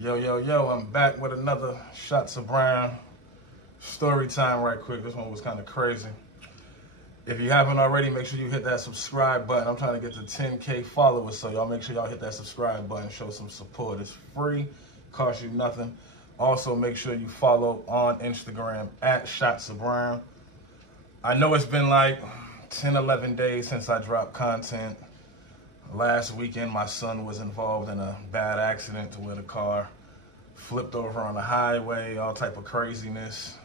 Yo, I'm back with another Shots of Brown story time right quick. This one was kind of crazy. If you haven't already, make sure you hit that subscribe button. I'm trying to get to 10K followers, so y'all make sure y'all hit that subscribe button, show some support. It's free, costs you nothing. Also, make sure you follow on Instagram at Shots of Brown. I know it's been like 10, 11 days since I dropped content. Last weekend, my son was involved in a bad accident to where the car flipped over on the highway, all type of craziness.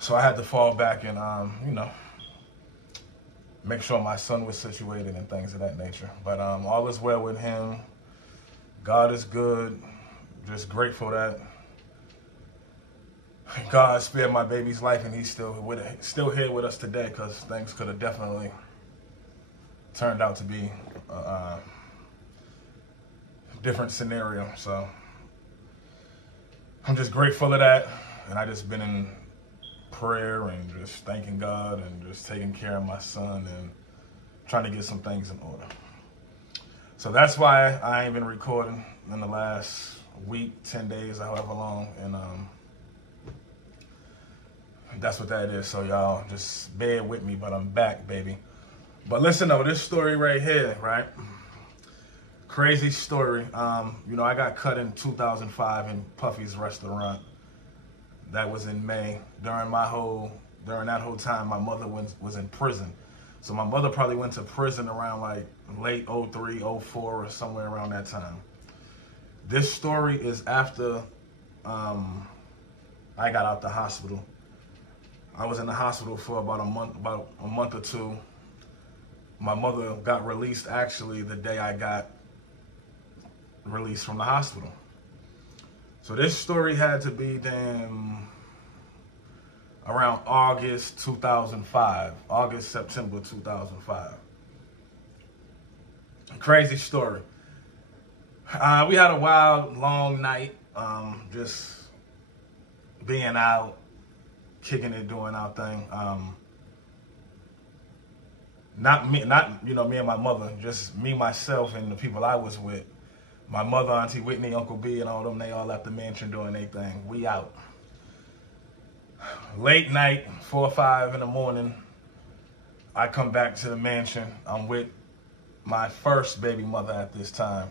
So I had to fall back and, make sure my son was situated and things of that nature. But all is well with him. God is good. Just grateful that God spared my baby's life and he's still here with us today, because things could have definitely turned out to be a different scenario. So I'm just grateful of that, and I just been in prayer and just thanking God and just taking care of my son and trying to get some things in order. So that's why I ain't been recording in the last week, 10 days, however long, and that's what that is. So y'all just bear with me, but I'm back, baby. But listen though, this story right here, right? Crazy story. I got cut in 2005 in Puffy's restaurant. That was in May. During that whole time, my mother was in prison. So my mother probably went to prison around like late 03, 04, or somewhere around that time. This story is after I got out the hospital. I was in the hospital for about a month or two. My mother got released actually the day I got released from the hospital. So this story had to be around August 2005, September 2005. Crazy story. We had a wild, long night, just being out, kicking it, doing our thing. Not me and my mother, just me, myself, and the people I was with. My mother, Auntie Whitney, Uncle B, and all them, they all at the mansion doing their thing. We out. Late night, 4 or 5 in the morning, I come back to the mansion. I'm with my first baby mother at this time.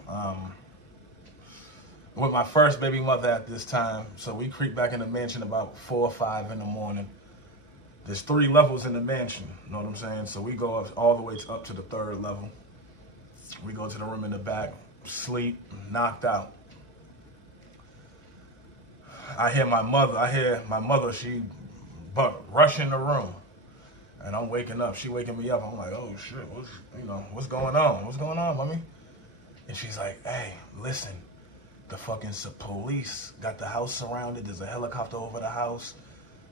So we creep back in the mansion about 4 or 5 in the morning. There's 3 levels in the mansion, you know what I'm saying? So we go all the way up to the 3rd level. We go to the room in the back, sleep, knocked out. I hear my mother, she rush in the room. And I'm waking up, she waking me up. I'm like, oh shit, what's going on? What's going on, mommy? And she's like, hey, listen, the fucking police got the house surrounded. There's a helicopter over the house.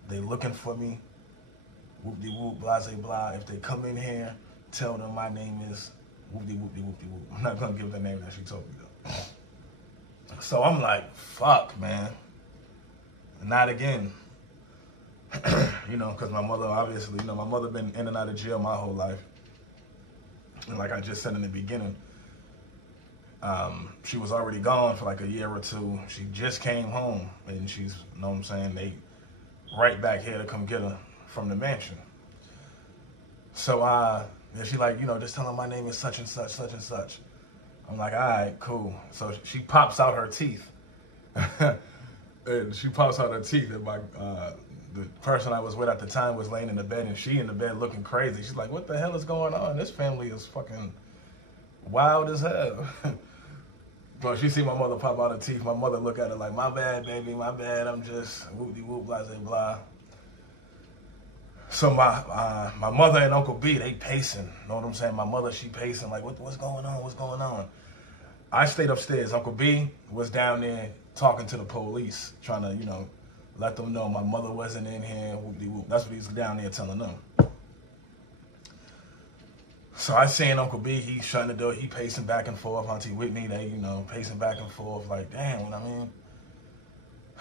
They looking for me. Whoop-de-whoop, blase-blah. If they come in here, tell them my name is whoop-de-whoop-de-whoop-de-whoop. I'm not going to give the name that she told me, though. So I'm like, fuck, man. Not again. Because my mother, obviously, my mother been in and out of jail my whole life. And like I just said in the beginning, she was already gone for like a year or 2. She just came home, and she's, they right back here to come get her from the mansion. So she like, just tell her my name is such and such, such and such. I'm like, all right, cool. So she pops out her teeth. And she pops out her teeth, and the person I was with at the time was laying in the bed, and she in the bed looking crazy. She's like, what the hell is going on? This family is fucking wild as hell. But she see my mother pop out her teeth. My mother look at her like, my bad, baby, my bad. I'm just whoop-de-whoop, blah. So my mother and Uncle B, they pacing. Know what I'm saying? My mother, she pacing like, what's going on? What's going on? I stayed upstairs. Uncle B was down there talking to the police, trying to, let them know my mother wasn't in here. Whoop-de-whoop. That's what he's down there telling them. So I seen Uncle B, he shutting the door, he pacing back and forth. Auntie Whitney, they, pacing back and forth, like, damn, what I mean?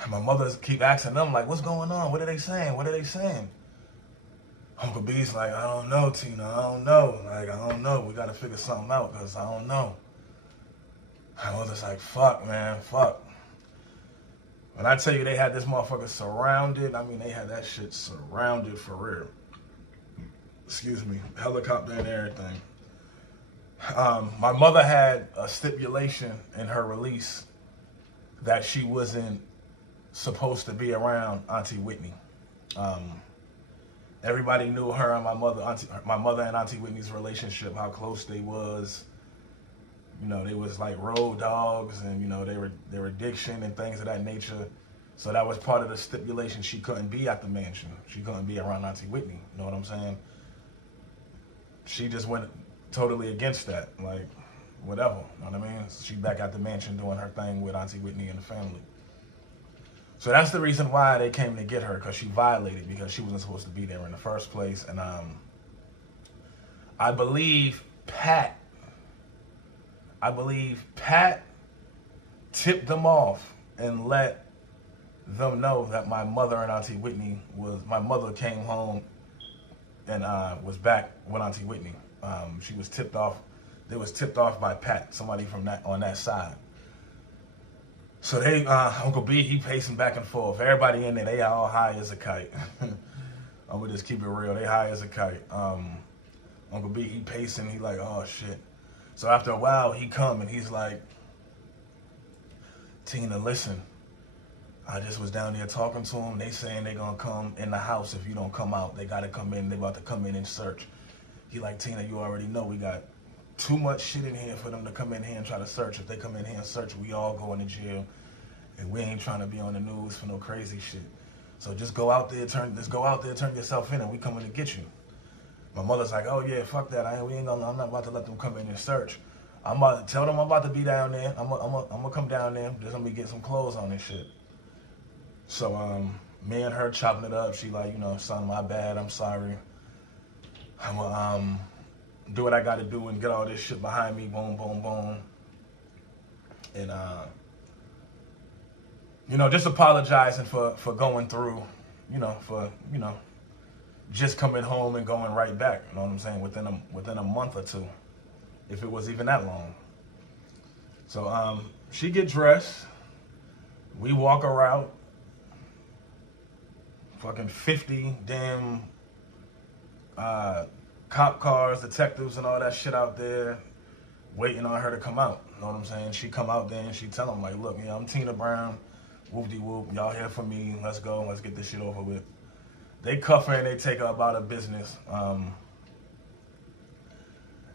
My mother keep asking them, like, what's going on? What are they saying? What are they saying? Uncle B's like, I don't know, Tina, I don't know. Like, I don't know. We got to figure something out because I don't know. I was just like, fuck, man, fuck. When I tell you they had this motherfucker surrounded, I mean, they had that shit surrounded for real. Excuse me, helicopter and everything. My mother had a stipulation in her release that she wasn't supposed to be around Auntie Whitney. Everybody knew her and my mother and Auntie Whitney's relationship, how close they was. You know, they was like road dogs, and you know, their addiction and things of that nature. So that was part of the stipulation. She couldn't be at the mansion. She couldn't be around Auntie Whitney. You know what I'm saying? She just went totally against that. Like, whatever. You know what I mean? She back at the mansion doing her thing with Auntie Whitney and the family. So that's the reason why they came to get her, because she violated, because she wasn't supposed to be there in the first place. And I believe Pat tipped them off and let them know that my mother and Auntie Whitney my mother came home and was back with Auntie Whitney. She was tipped off. They was tipped off by Pat, somebody on that side. So Uncle B, he pacing back and forth. Everybody in there, they all high as a kite. I'm gonna just keep it real. They high as a kite. Uncle B, he pacing. He like, oh shit. So after a while, he come and he's like, Tina, listen. I just was down there talking to them. They saying they gonna come in the house if you don't come out. They gotta come in. They about to come in and search. He like, Tina, you already know we got too much shit in here for them to come in here and try to search. If they come in here and search, we all going to jail. And we ain't trying to be on the news for no crazy shit. So just go out there, turn yourself in, and we coming to get you. My mother's like, oh yeah, fuck that. I'm not about to let them come in and search. I'm about to tell them I'm about to be down there. I'm gonna come down there. Just let me get some clothes on and shit. So me and her chopping it up. She like, you know, son, my bad. I'm sorry. I'm gonna do what I got to do and get all this shit behind me. Boom, boom, boom. And you know, just apologizing for going through, for just coming home and going right back. You know what I'm saying? Within a month or two, if it was even that long. So she get dressed. We walk her out. Fucking 50 damn cop cars, detectives, and all that shit out there waiting on her to come out. You know what I'm saying? She come out there and she tell them like, look, I'm Tina Brown. Whoop-de-whoop. Y'all here for me. Let's go. Let's get this shit over with. They cuff her and they take her about her business.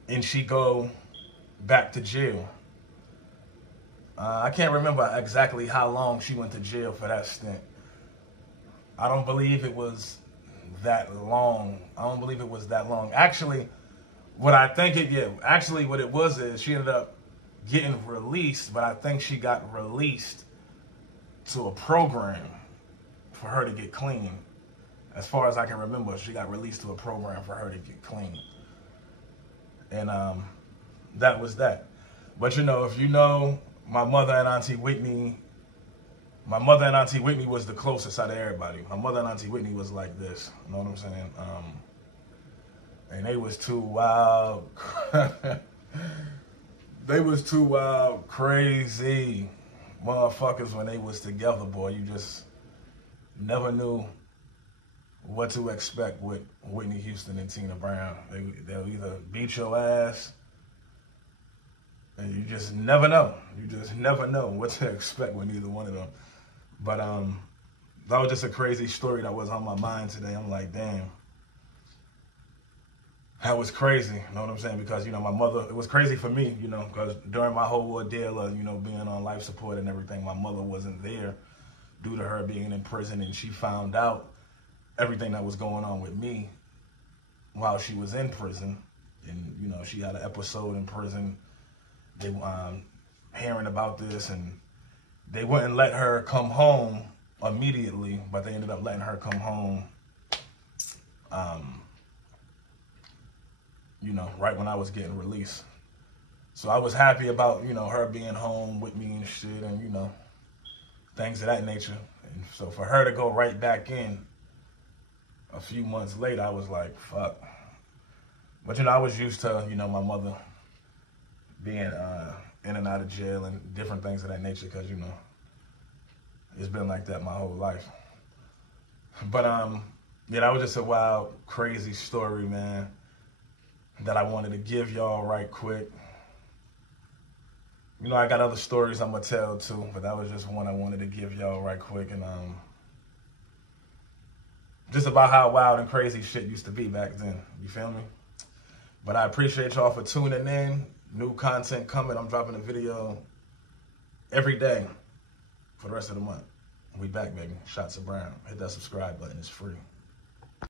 And she go back to jail. I can't remember exactly how long she went to jail for that stint. I don't believe it was that long. Actually, what it was is she ended up getting released, but I think she got released to a program for her to get clean. As far as I can remember, she got released to a program for her to get clean. And that was that. But if you know my mother and Auntie Whitney was the closest out of everybody. My mother and Auntie Whitney was like this. You know what I'm saying? And they was two wild, crazy motherfuckers when they was together, boy. You just never knew what to expect with Whitney Houston and Tina Brown. They'll either beat your ass, and you just never know. You just never know what to expect with either one of them. But that was just a crazy story that was on my mind today. I'm like, damn. That was crazy, you know what I'm saying? Because, my mother, it was crazy for me, because during my whole ordeal of, being on life support and everything, my mother wasn't there due to her being in prison, and she found out everything that was going on with me while she was in prison. And, she had an episode in prison. They hearing about this, and they wouldn't let her come home immediately, but they ended up letting her come home right when I was getting released. So I was happy about, her being home with me and shit and, things of that nature. And so for her to go right back in a few months later, I was like, fuck. But, I was used to, my mother being in and out of jail and different things of that nature, because, you know, it's been like that my whole life. But, yeah, that was just a wild, crazy story, man, that I wanted to give y'all right quick. You know, I got other stories I'm going to tell, too, but that was just one I wanted to give y'all right quick. And just about how wild and crazy shit used to be back then. You feel me? But I appreciate y'all for tuning in. New content coming. I'm dropping a video every day for the rest of the month. We back, baby. Shots of Brown. Hit that subscribe button. It's free.